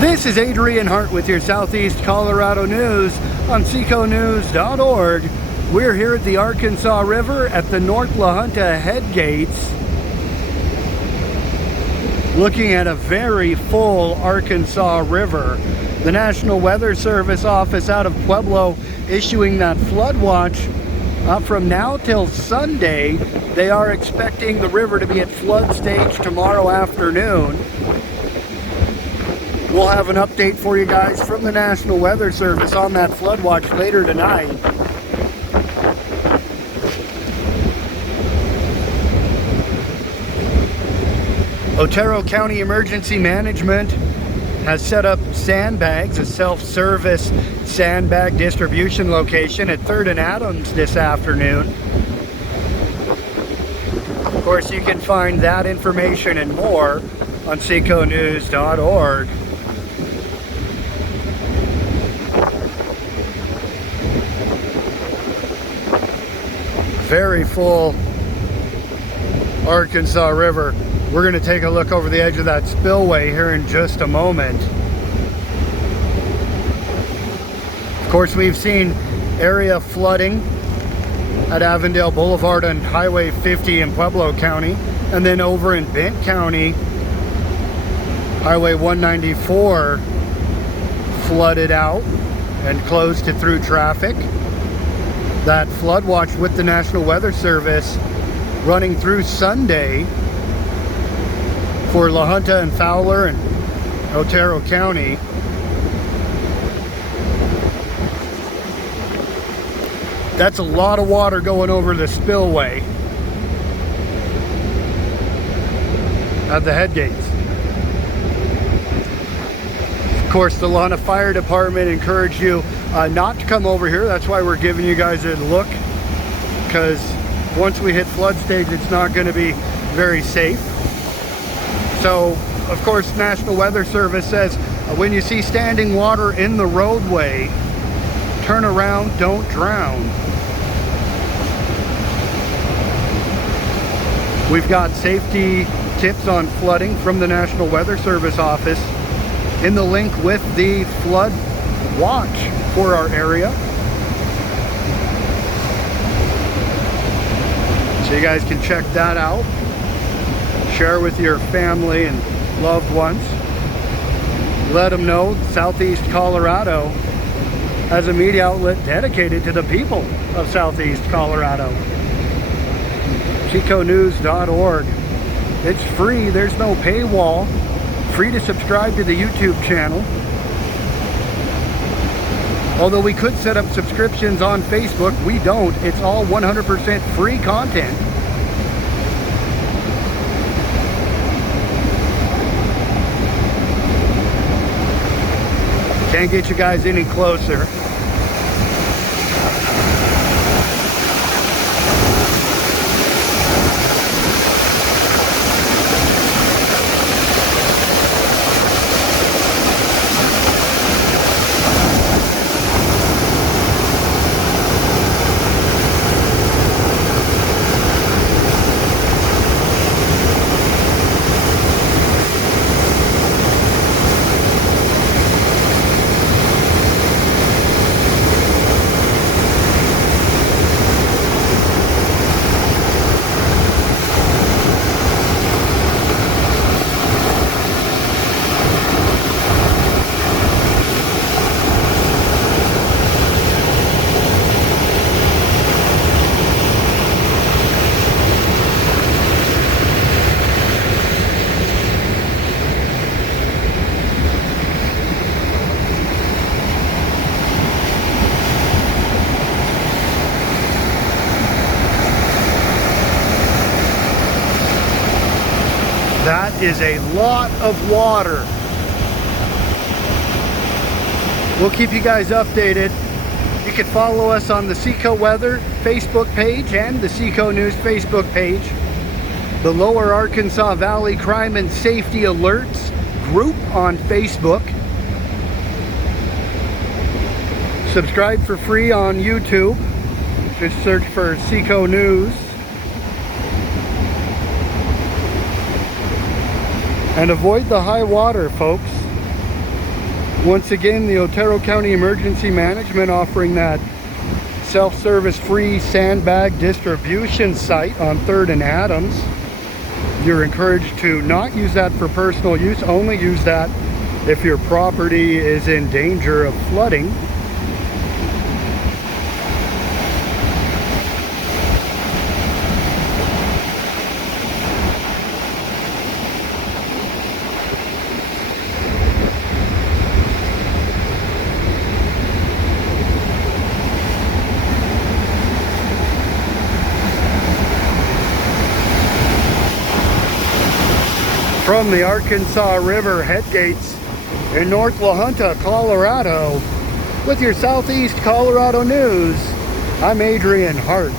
This is Adrian Hart with your Southeast Colorado news on seconews.org. We're here at the Arkansas River at the North La Junta Headgates, looking at a very full Arkansas River. The National Weather Service office out of Pueblo issuing that flood watch from now till Sunday. They are expecting the river to be at flood stage tomorrow afternoon. We'll have an update for you guys from the National Weather Service on that flood watch later tonight. Otero County Emergency Management has set up Sandbags, a self-service sandbag distribution location at 3rd and Adams this afternoon. Of course, you can find that information and more on seconews.org. Very full Arkansas River. We're going to take a look over the edge of that spillway here in just a moment. Of course, we've seen area flooding at Avondale Boulevard and Highway 50 in Pueblo County, and then over in Bent County, Highway 194 flooded out and closed to through traffic. That flood watch with the National Weather Service running through Sunday for La Junta and Fowler and Otero County. That's a lot of water going over the spillway at the Headgates. Of course, the La Junta Fire Department encouraged you not to come over here. That's why we're giving you guys a look, because once we hit flood stage, it's not going to be very safe. So, of course, National Weather Service says when you see standing water in the roadway, turn around, don't drown. We've got safety tips on flooding from the National Weather Service office in the link with the flood watch for our area. So you guys can check that out. Share with your family and loved ones. Let them know Southeast Colorado has a media outlet dedicated to the people of Southeast Colorado. seconews.org. It's free. There's no paywall. Free to subscribe to the YouTube channel. Although we could set up subscriptions on Facebook, we don't. It's all 100% free content. Can't get you guys any closer. That is a lot of water. We'll keep you guys updated. You can follow us on the Seco Weather Facebook page and the Seco News Facebook page. The Lower Arkansas Valley Crime and Safety Alerts group on Facebook. Subscribe for free on YouTube. Just search for Seco News. And avoid the high water, folks. Once again, the Otero County Emergency Management offering that self-service free sandbag distribution site on 3rd and Adams. You're encouraged to not use that for personal use, only use that if your property is in danger of flooding. From the Arkansas River Headgates in North La Junta, Colorado, with your Southeast Colorado news, I'm Adrian Hart.